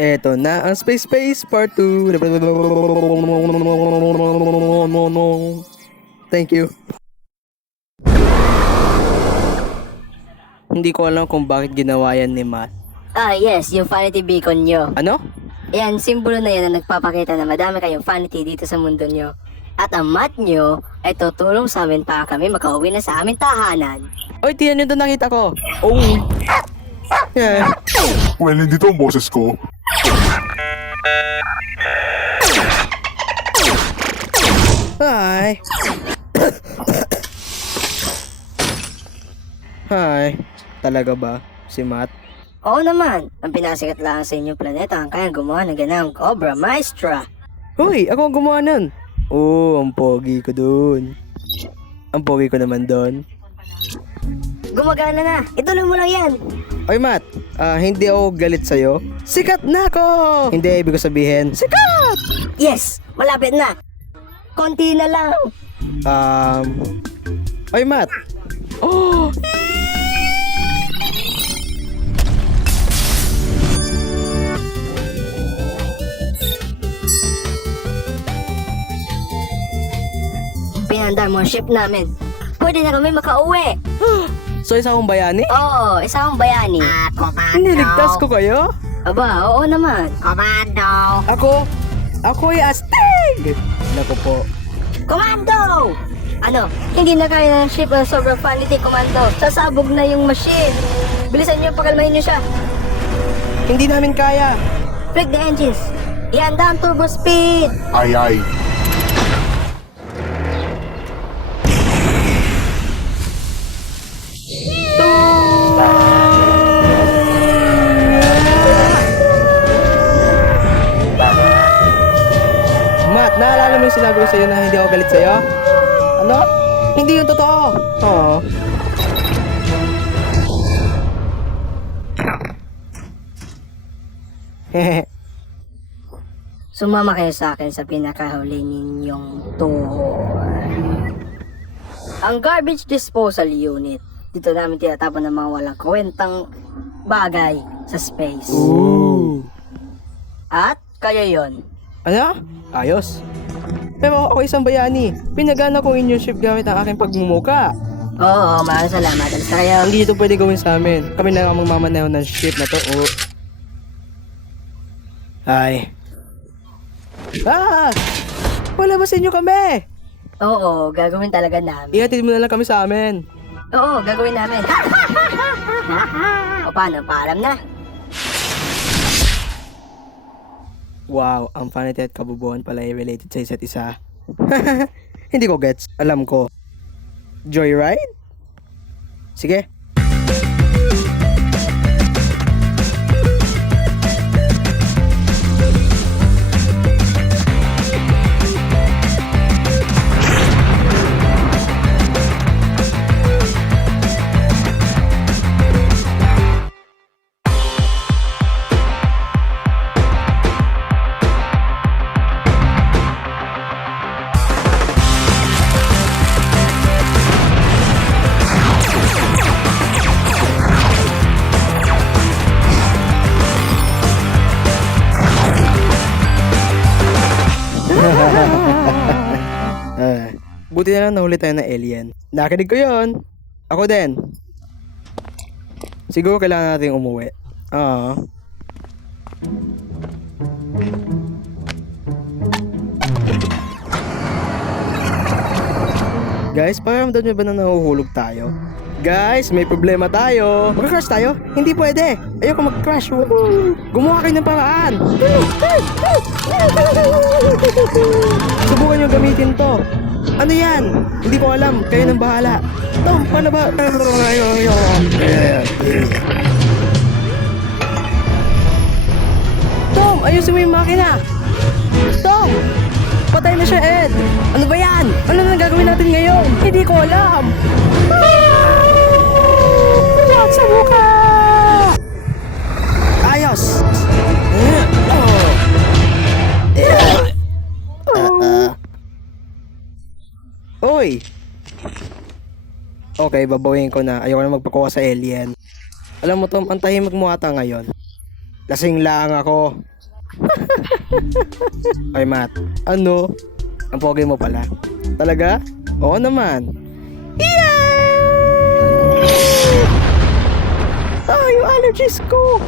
Eto na ang Space Space Part 2. Thank you. Hindi ko alam kung bakit ginawa yan ni Matt. Yes, yung vanity beacon nyo. Ano? Yan, simbolo na yan na nagpapakita na madami kayong vanity dito sa mundo nyo. At ang mat nyo ay tutulong sa amin para kami makauwi na sa aming tahanan. Oy, tiyan nyo ito nakita ko. Oh. Yeah. Well, hindi to ang boses ko. Hi. Hi. Talaga ba? Si Matt? Oo naman, ang pinasikat lang sa inyong planeta ang kayang gumawa ng ganang Cobra Maestra. Hoy, ako ang gumawa nun. Oh, ang pogi ko dun. Ang pogi ko naman dun. Gumagana na, ituloy mo lang yan. Oy, Matt. Hindi ako galit sa'yo. Sikat na ako! Hindi, ibig ko sabihin, sikat! Yes, malapit na. Konti na lang. Oy, Matt. Oh! Pinandar mo ang ship namin. Pwede na kami makauwi. So, isa akong bayani? Oo, isa akong bayani. Niligtas ko kayo? Aba, oo naman. Komando! Ako ay astig! Naku po. Komando! Ano, hindi na kaya ng ship ang sobrang vanity, Komando. Sasabog na yung machine. Bilisan niyo, pakalmahin niyo siya. Hindi namin kaya. Flick the engines. Ihanda ang turbo speed. Ay, ay. Matt, naalala mo yung sinabi ko sa'yo na hindi ako galit sa'yo? Ano? Hindi yung totoo. Oo. Hehe. Sumama kayo sa akin sa pinakahuli ninyong tour. Ang garbage disposal unit. Dito namin tinatapon ng mga walang kwentang bagay sa space. Ooh. At kayo yon. Ano? Ayos. Pero ako isang bayani. Pinagana ko inyong ship gamit ang aking pagmumuka. Oo, maraming salamat. Alis na kayo. Hindi ito pwede gawin sa amin. Kami lang ang magmamaneho ng ship na to. Oh. Ay. Ah! Palabasin nyo kami! Oo, gagawin talaga namin. Ihatid mo na lang kami sa amin. Oo, gagawin namin. O paano, paalam na. Wow, ang vanity at kabubuan pala ay related sa isa't isa. Hindi ko gets. Alam ko. Joyride? Sige. Buti na lang nahuli tayo ng alien. Nakinig ko yon. Ako din. Siguro kailangan natin umuwi. Guys, pakiramdam nyo ba na nahuhulog tayo? Guys, may problema tayo. Mag-crash tayo? Hindi pwede. Ayoko mag-crash. Gumawa kayo ng paraan. Subukan nyo gamitin to. Ano yan? Hindi ko alam. Kayo nang bahala. Tom, paano ba? Tom, ayusin mo yung makina. Tom! Patay na siya, Ed. Ano ba yan? Ano na gagawin natin ngayon? Hindi ko alam. Wag sa mukha! Ayos! Oy! Okay, babawiin ko na. Ayoko na magpakuha sa alien. Alam mo, Tom, ang tahimik mo ata ngayon. Lasing lang ako. Ay, Matt. Ano? Ang pogi mo pala. Talaga? Oo naman. Yeah! Ah, yung allergies ko!